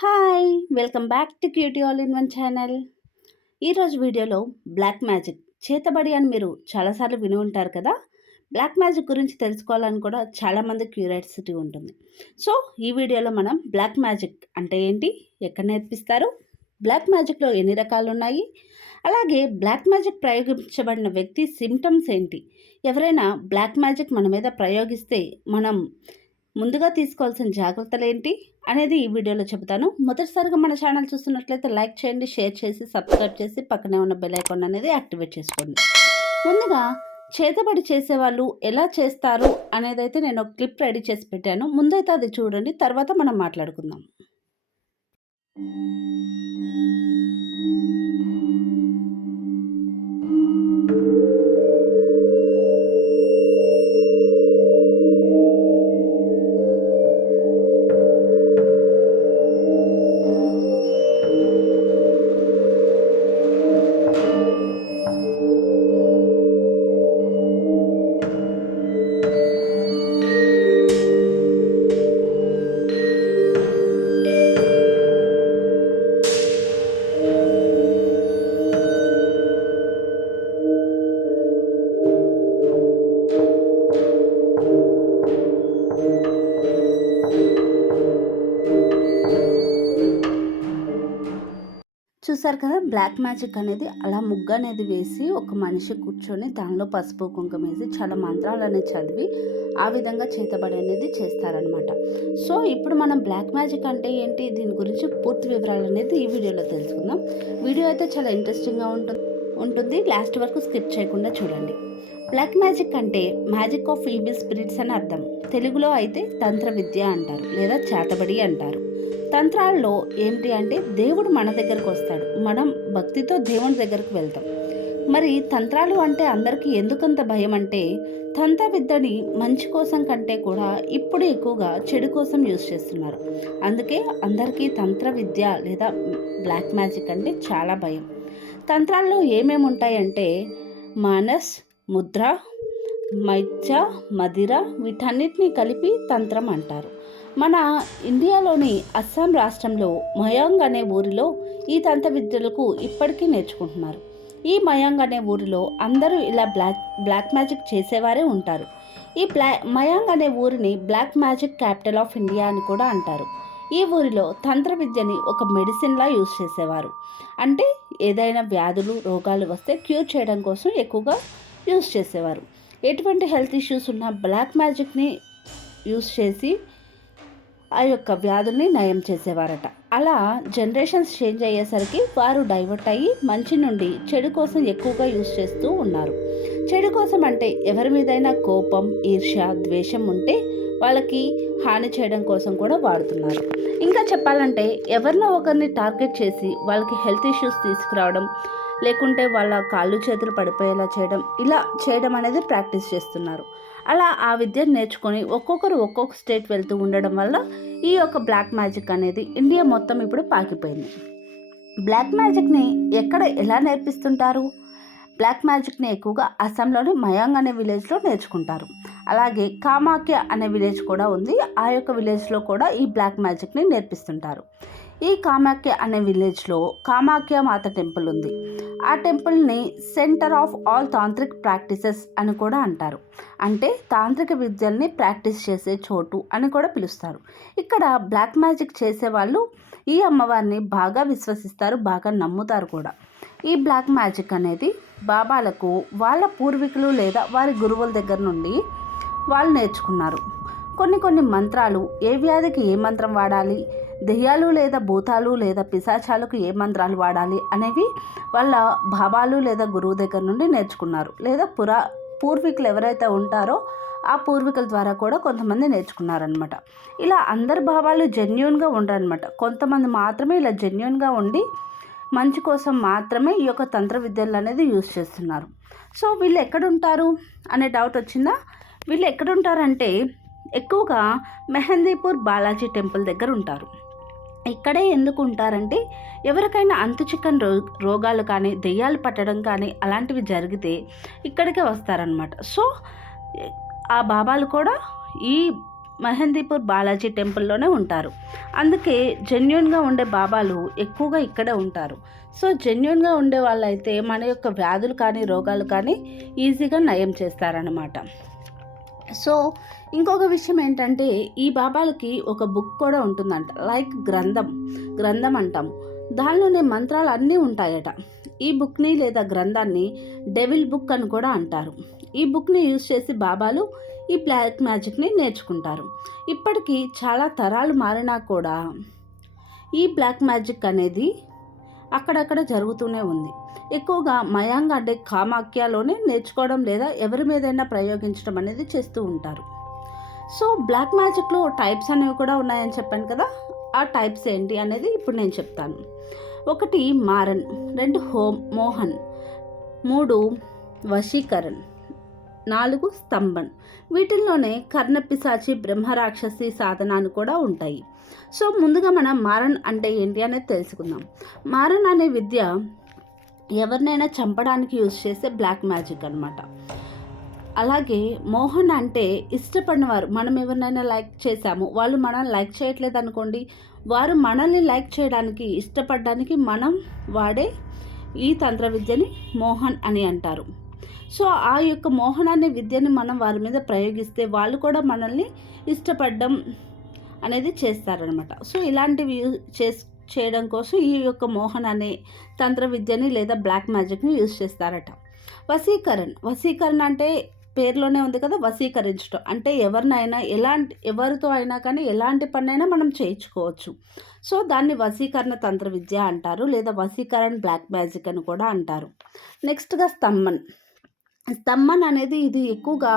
Hi welcome back to cutie all in one channel. ఈరోజు వీడియోలో black magic చేతబడి అని మీరు చాలాసార్లు విని ఉంటారు కదా? బ్లాక్ మ్యాజిక్ గురించి తెలుసుకోవాలని కూడా చాలామంది క్యూరియాసిటీ ఉంటుంది. సో ఈ వీడియోలో మనం బ్లాక్ మ్యాజిక్ అంటే ఏంటి ఎక్కడ నేర్పిస్తారు బ్లాక్ మ్యాజిక్లో ఎన్ని రకాలు ఉన్నాయి అలాగే బ్లాక్ మ్యాజిక్ ప్రయోగించబడిన వ్యక్తి సిమ్టమ్స్ ఏంటి ఎవరైనా బ్లాక్ మ్యాజిక్ మన మీద ప్రయోగిస్తే మనం ముందుగా తీసుకోవాల్సిన జాగ్రత్తలు ఏంటి అనేది ఈ వీడియోలో చెబుతాను. మొదటిసారిగా మన ఛానల్ చూస్తున్నట్లయితే లైక్ చేయండి షేర్ చేసి సబ్స్క్రైబ్ చేసి పక్కనే ఉన్న బెల్ ఐకాన్ అనేది యాక్టివేట్ చేసుకోండి. ముందుగా చేతబడి చేసేవాళ్ళు ఎలా చేస్తారు అనేది అయితే నేను ఒక క్లిప్ రెడీ చేసి పెట్టాను. ముందైతే అది చూడండి తర్వాత మనం మాట్లాడుకుందాం. కదా బ్లాక్ మ్యాజిక్ అనేది అలా ముగ్గు అనేది వేసి ఒక మనిషి కూర్చొని దానిలో పసుపు కుంకుమ వేసి చాలా మంత్రాలు అనేది చదివి ఆ విధంగా చేతబడి అనేది చేస్తారనమాట సో ఇప్పుడు మనం బ్లాక్ మ్యాజిక్ అంటే ఏంటి? దీని గురించి పూర్తి వివరాలు అనేది ఈ వీడియోలో తెలుసుకుందాం. వీడియో అయితే చాలా ఇంట్రెస్టింగ్గా ఉంటుంది ఉంటుంది. లాస్ట్ వరకు స్కిప్ చేయకుండా చూడండి. బ్లాక్ మ్యాజిక్ అంటే మ్యాజిక్ ఆఫ్ ఈవిల్ స్పిరిట్స్ అని అర్థం. తెలుగులో అయితే తంత్ర విద్య అంటారు లేదా చేతబడి అంటారు. తంత్రాల్లో ఏంటి అంటే దేవుడు మన దగ్గరకు వస్తాడు. మనం భక్తితో దేవుని దగ్గరకు వెళ్తాం. మరి తంత్రాలు అంటే అందరికీ ఎందుకంత భయం అంటే తంత్ర విద్యని మంచి కోసం కంటే కూడా ఇప్పుడు ఎక్కువగా చెడు కోసం యూజ్ చేస్తున్నారు. అందుకే అందరికీ తంత్ర విద్య లేదా బ్లాక్ మ్యాజిక్ అంటే చాలా భయం. తంత్రాల్లో ఏమేమి ఉంటాయంటే మానస్ ముద్ర మైత్య మదిర వీటన్నిటిని కలిపి తంత్రం అంటారు. మన ఇండియాలోని అస్సాం రాష్ట్రంలో మయాంగ్ అనే ఊరిలో ఈ తంత్ర విద్యలకు ఇప్పటికీ నేర్చుకుంటున్నారు. ఈ మయాంగ్ అనే ఊరిలో అందరూ ఇలా బ్లాక్ బ్లాక్ మ్యాజిక్ చేసేవారే ఉంటారు. ఈ బ్లా మయాంగ్ అనే ఊరిని black magic capital of India అని కూడా అంటారు. ఈ ఊరిలో తంత్ర విద్యని ఒక మెడిసిన్లా యూజ్ చేసేవారు. అంటే ఏదైనా వ్యాధులు రోగాలు వస్తే క్యూర్ చేయడం కోసం ఎక్కువగా యూజ్ చేసేవారు. ఎటువంటి హెల్త్ ఇష్యూస్ ఉన్న బ్లాక్ మ్యాజిక్ని యూస్ చేసి ఆ యొక్క వ్యాధుల్ని నయం చేసేవారట. అలా జనరేషన్స్ చేంజ్ అయ్యేసరికి వారు డైవర్ట్ అయ్యి మంచి నుండి చెడు కోసం ఎక్కువగా యూజ్ చేస్తూ ఉన్నారు. చెడు కోసం అంటే ఎవరి మీదైనా కోపం ఈర్ష్య ద్వేషం ఉంటే వాళ్ళకి హాని చేయడం కోసం కూడా వాడుతున్నారు. ఇంకా చెప్పాలంటే ఎవరినో ఒకరిని టార్గెట్ చేసి వాళ్ళకి హెల్త్ ఇష్యూస్ తీసుకురావడం లేకుంటే వాళ్ళ కాళ్ళు చేతులు పడిపోయేలా చేయడం ఇలా చేయడం అనేది ప్రాక్టీస్ చేస్తున్నారు. అలా ఆ విద్యను నేర్చుకొని ఒక్కొక్కరు ఒక్కొక్క స్టేట్ వెళ్తూ ఉండడం వల్ల ఈ యొక్క బ్లాక్ మ్యాజిక్ అనేది ఇండియా మొత్తం ఇప్పుడు పాకిపోయింది. బ్లాక్ మ్యాజిక్ని ఎక్కడ ఎలా నేర్పిస్తుంటారు? బ్లాక్ మ్యాజిక్ని ఎక్కువగా అస్సాంలోని మయాంగ్ అనే విలేజ్లో నేర్చుకుంటారు. అలాగే కామాఖ్య అనే విలేజ్ కూడా ఉంది. ఆ యొక్క విలేజ్లో కూడా ఈ బ్లాక్ మ్యాజిక్ని నేర్పిస్తుంటారు. ఈ కామాఖ్య అనే విలేజ్లో కామాఖ్య మాత టెంపుల్ ఉంది. ఆ టెంపుల్ని centre of all tantric practices అని కూడా అంటారు. అంటే తాంత్రిక విద్యల్ని ప్రాక్టీస్ చేసే చోటు అని కూడా పిలుస్తారు. ఇక్కడ బ్లాక్ మ్యాజిక్ చేసేవాళ్ళు ఈ అమ్మవారిని బాగా విశ్వసిస్తారు బాగా నమ్ముతారు కూడా. ఈ బ్లాక్ మ్యాజిక్ అనేది బాబాలకు వాళ్ళ పూర్వీకులు లేదా వారి గురువుల దగ్గర నుండి వాళ్ళు నేర్చుకున్నారు. కొన్ని కొన్ని మంత్రాలు ఏ వ్యాధికి ఏ మంత్రం వాడాలి దెయ్యాలు లేదా భూతాలు లేదా పిశాచాలకు ఏ మంత్రాలు వాడాలి అనేవి వాళ్ళ భావాలు లేదా గురువు దగ్గర నుండి నేర్చుకున్నారు. లేదా పురా పూర్వీకులు ఎవరైతే ఉంటారో ఆ పూర్వీకుల ద్వారా కూడా కొంతమంది నేర్చుకున్నారనమాట ఇలా అందరి భావాలు జెన్యున్గా ఉండరనమాట కొంతమంది మాత్రమే ఇలా జెన్యున్గా ఉండి మంచి కోసం మాత్రమే ఈ యొక్క తంత్ర విద్యలు అనేది యూజ్ చేస్తున్నారు. సో వీళ్ళు ఎక్కడుంటారు అనే డౌట్ వచ్చిందా? వీళ్ళు ఎక్కడుంటారంటే ఎక్కువగా మెహందీపూర్ బాలాజీ టెంపుల్ దగ్గర ఉంటారు. ఇక్కడే ఎందుకు ఉంటారంటే ఎవరికైనా అంతు చిక్కని రో రోగాలు కానీ దెయ్యాలు పట్టడం కానీ అలాంటివి జరిగితే ఇక్కడికే వస్తారనమాట సో ఆ బాబాలు కూడా ఈ మెహందీపూర్ బాలాజీ టెంపుల్లోనే ఉంటారు. అందుకే జెన్యున్గా ఉండే బాబాలు ఎక్కువగా ఇక్కడే ఉంటారు. సో జెన్యున్గా ఉండే వాళ్ళైతే మన యొక్క వ్యాధులు కానీ రోగాలు కానీ ఈజీగా నయం చేస్తారనమాట సో ఇంకొక విషయం ఏంటంటే ఈ బాబాలకి ఒక బుక్ కూడా ఉంటుందంట. లైక్ గ్రంథం. గ్రంథం అంటాము దానిలోనే మంత్రాలు అన్నీ ఉంటాయట. ఈ బుక్ని లేదా గ్రంథాన్ని డెవిల్ బుక్ అని కూడా అంటారు. ఈ బుక్ని యూజ్ చేసి బాబాలు ఈ బ్లాక్ మ్యాజిక్ని నేర్చుకుంటారు. ఇప్పటికీ చాలా తరాలు మారినా కూడా ఈ బ్లాక్ మ్యాజిక్ అనేది అక్కడక్కడ జరుగుతూనే ఉంది. ఎక్కువగా మయాంగ్ అంటే కామాఖ్యలోనే నేర్చుకోవడం లేదా ఎవరి మీదైనా ప్రయోగించడం అనేది చేస్తూ ఉంటారు. సో బ్లాక్ మ్యాజిక్లో టైప్స్ అనేవి కూడా ఉన్నాయని చెప్పాను కదా ఆ టైప్స్ ఏంటి అనేది ఇప్పుడు నేను చెప్తాను. ఒకటి మారన్ రెండు హోమ్ మోహన్ మూడు వశీకరణ్ నాలుగు స్తంభన్. వీటిల్లోనే కర్ణపిశాచి బ్రహ్మరాక్షసి సాధనాలు కూడా ఉంటాయి. సో ముందుగా మనం మారన్ అంటే ఏంటి అనేది తెలుసుకుందాం. మారన్ అనే విద్య ఎవరినైనా చంపడానికి యూజ్ చేసే బ్లాక్ మ్యాజిక్ అనమాట అలాగే మోహన్ అంటే ఇష్టపడిన వారు మనం ఎవరినైనా లైక్ చేశాము. వాళ్ళు మనం లైక్ చేయట్లేదు అనుకోండి వారు మనల్ని లైక్ చేయడానికి ఇష్టపడడానికి మనం వాడే ఈ తంత్ర విద్యని మోహన్ అని అంటారు. సో ఆ యొక్క మోహన్ అనే విద్యని మనం వారి మీద ప్రయోగిస్తే వాళ్ళు కూడా మనల్ని ఇష్టపడడం అనేది చేస్తారనమాట. సో ఇలాంటివి చేస్ చేయడం కోసం ఈ యొక్క మోహన్ అనే తంత్ర విద్యని లేదా బ్లాక్ మ్యాజిక్ని యూజ్ చేస్తారట. వసీకరణ్ వసీకరణ అంటే పేరులోనే ఉంది కదా వశీకరించడం అంటే ఎవరినైనా ఎలాంటి ఎవరితో అయినా కానీ ఎలాంటి పనైనా మనం చేయించుకోవచ్చు. సో దాన్ని వశీకరణ తంత్ర విద్య అంటారు లేదా వశీకరణ బ్లాక్ మ్యాజిక్ అని కూడా అంటారు. నెక్స్ట్గా స్తంభన్. స్తంభన్ అనేది ఇది ఎక్కువగా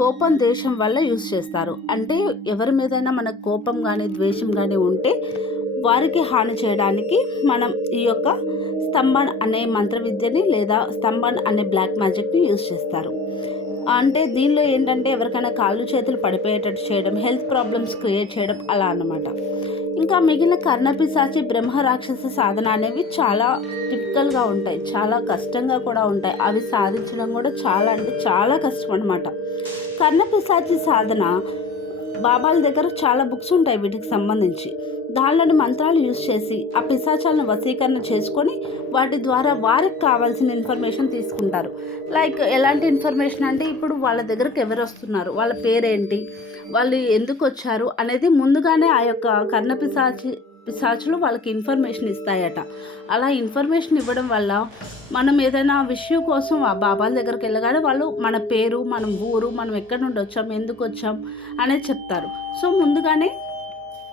కోపం ద్వేషం వల్ల యూజ్ చేస్తారు. అంటే ఎవరి మీదైనా మనకు కోపం కానీ ద్వేషం కానీ ఉంటే వారికి హాని చేయడానికి మనం ఈ యొక్క స్తంభన్ అనే మంత్ర విద్యని లేదా స్తంభన్ అనే బ్లాక్ మ్యాజిక్ని యూజ్ చేస్తారు. అంటే దీనిలో ఏంటంటే ఎవరికైనా కాళ్ళు చేతులు పడిపోయేటట్టు చేయడం హెల్త్ ప్రాబ్లమ్స్ క్రియేట్ చేయడం అలా అన్నమాట. ఇంకా మిగిలిన కర్ణపిశాచి బ్రహ్మ రాక్షస సాధన అనేవి చాలా టిపికల్గా ఉంటాయి చాలా కష్టంగా కూడా ఉంటాయి. అవి సాధించడం కూడా చాలా అంటే చాలా కష్టం అనమాట కర్ణపిశాచి సాధన బాబాల దగ్గర చాలా బుక్స్ ఉంటాయి వీటికి సంబంధించి. దానిలోని మంత్రాలు యూజ్ చేసి ఆ పిశాచాలను వశీకరణ చేసుకొని వాటి ద్వారా వారికి కావాల్సిన ఇన్ఫర్మేషన్ తీసుకుంటారు. లైక్ ఎలాంటి ఇన్ఫర్మేషన్ అంటే ఇప్పుడు వాళ్ళ దగ్గరకు ఎవరు వస్తున్నారు వాళ్ళ పేరేంటి? వాళ్ళు ఎందుకు వచ్చారు? అనేది ముందుగానే ఆ యొక్క కర్ణ పిశాచి పిశాచులు వాళ్ళకి ఇన్ఫర్మేషన్ ఇస్తాయట. అలా ఇన్ఫర్మేషన్ ఇవ్వడం వల్ల మనం ఏదైనా విషయం కోసం ఆ బాబాల దగ్గరికి వెళ్ళగానే వాళ్ళు మన పేరు మన ఊరు మనం ఎక్కడి నుండి వచ్చాం ఎందుకు వచ్చాం అనేది చెప్తారు. సో ముందుగానే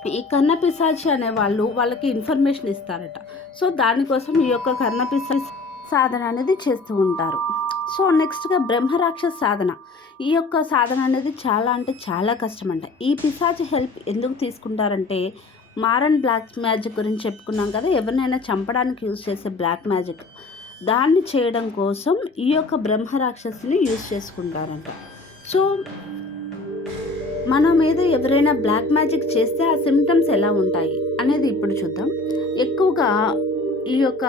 ఈ కన్న పిశాచి అనే వాళ్ళు వాళ్ళకి ఇన్ఫర్మేషన్ ఇస్తారట. సో దానికోసం ఈ యొక్క కన్న పిశాచి సాధన అనేది చేస్తూ ఉంటారు. సో నెక్స్ట్గా బ్రహ్మరాక్షస సాధన. ఈ యొక్క సాధన అనేది చాలా అంటే చాలా కష్టం అంట. ఈ పిశాచి హెల్ప్ ఎందుకు తీసుకుంటారంటే మారన్ బ్లాక్ మ్యాజిక్ గురించి చెప్పుకున్నాం కదా ఎవరినైనా చంపడానికి యూజ్ చేసే బ్లాక్ మ్యాజిక్. దాన్ని చేయడం కోసం ఈ యొక్క బ్రహ్మరాక్షసుని యూజ్ చేసుకుంటారంట. సో మన మీద ఎవరైనా బ్లాక్ మ్యాజిక్ చేస్తే ఆ సిమ్టమ్స్ ఎలా ఉంటాయి అనేది ఇప్పుడు చూద్దాం. ఎక్కువగా ఈ యొక్క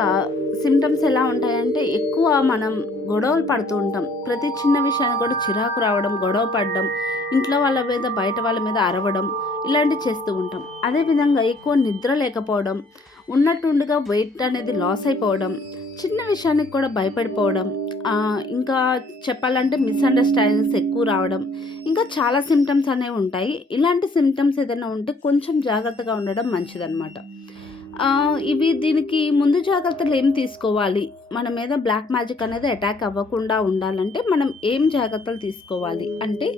సిమ్టమ్స్ ఎలా ఉంటాయంటే ఎక్కువ మనం గొడవలు పడుతూ ఉంటాం. ప్రతి చిన్న విషయానికి కూడా చిరాకు రావడం గొడవ పడడం ఇంట్లో వాళ్ళ మీద బయట వాళ్ళ మీద అరవడం ఇలాంటివి చేస్తూ ఉంటాం. అదేవిధంగా ఎక్కువ నిద్ర లేకపోవడం ఉన్నట్టుండిగా వెయిట్ అనేది లాస్ అయిపోవడం చిన్న విషయానికి కూడా భయపడిపోవడం ఇంకా చెప్పాలంటే మిస్అండర్స్టాండింగ్స్ ఎక్కువ రావడం ఇంకా చాలా సిమ్టమ్స్ అనేవి ఉంటాయి. ఇలాంటి సిమ్టమ్స్ ఏదైనా ఉంటే కొంచెం జాగ్రత్తగా ఉండడం మంచిదన్నమాట. ఇవి దీనికి ముందు జాగ్రత్తలు ఏం తీసుకోవాలి? మన మీద బ్లాక్ మ్యాజిక్ అనేది అటాక్ అవ్వకుండా ఉండాలంటే మనం ఏం జాగ్రత్తలు తీసుకోవాలి? అంటే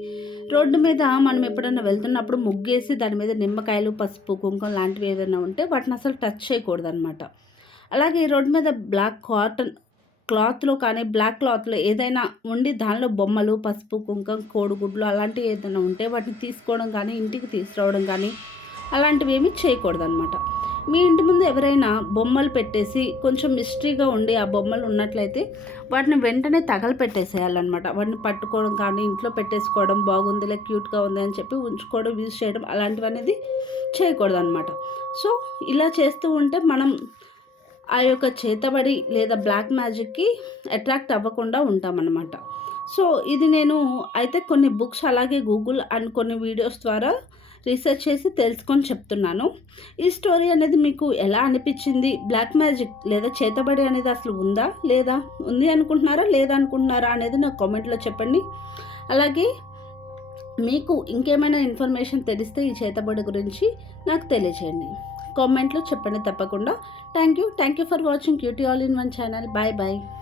రోడ్డు మీద మనం ఎప్పుడైనా వెళ్తున్నప్పుడు ముగ్గేసి దాని మీద నిమ్మకాయలు పసుపు కుంకుమ లాంటివి ఏదైనా ఉంటే వాటిని అసలు టచ్ చేయకూడదు అనమాట అలాగే రోడ్డు మీద బ్లాక్ కాటన్ క్లాత్లో కానీ బ్లాక్ క్లాత్లో ఏదైనా ఉండి దానిలో బొమ్మలు పసుపు కుంకుమ కోడిగుడ్లు అలాంటివి ఏదైనా ఉంటే వాటిని తీసుకోవడం కానీ ఇంటికి తీసుకురావడం కానీ అలాంటివి ఏమీ చేయకూడదు అనమాట మీ ఇంటి ముందు ఎవరైనా బొమ్మలు పెట్టేసి కొంచెం మిస్టరీగా ఉండి ఆ బొమ్మలు ఉన్నట్లయితే వాటిని వెంటనే తగల పెట్టేసేయాలన్నమాట వాటిని పట్టుకోవడం కానీ ఇంట్లో పెట్టేసుకోవడం బాగుందిలే క్యూట్గా ఉంది అని చెప్పి ఉంచుకోవడం యూజ్ చేయడం అలాంటివి అనేది చేయకూడదు అనమాట సో ఇలా చేస్తూ ఉంటే మనం ఆ యొక్క చేతబడి లేదా బ్లాక్ మ్యాజిక్కి అట్రాక్ట్ అవ్వకుండా ఉంటామన్నమాట. సో ఇది నేను అయితే కొన్ని బుక్స్ అలాగే గూగుల్ అండ్ కొన్ని వీడియోస్ ద్వారా రీసెర్చ్ చేసి తెలుసుకొని చెప్తున్నాను. ఈ స్టోరీ అనేది మీకు ఎలా అనిపించింది? బ్లాక్ మ్యాజిక్ లేదా చేతబడి అనేది అసలు ఉందా? లేదా? ఉంది అనుకుంటున్నారా? లేదా అనుకుంటున్నారా? అనేది నాకు కామెంట్లో చెప్పండి. అలాగే మీకు ఇంకేమైనా ఇన్ఫర్మేషన్ తెలిస్తే ఈ చేతబడి గురించి నాకు తెలియచేయండి. కామెంట్లో చెప్పండి తప్పకుండా. Thank you. Thank you for watching cutie all in one channel. Bye bye.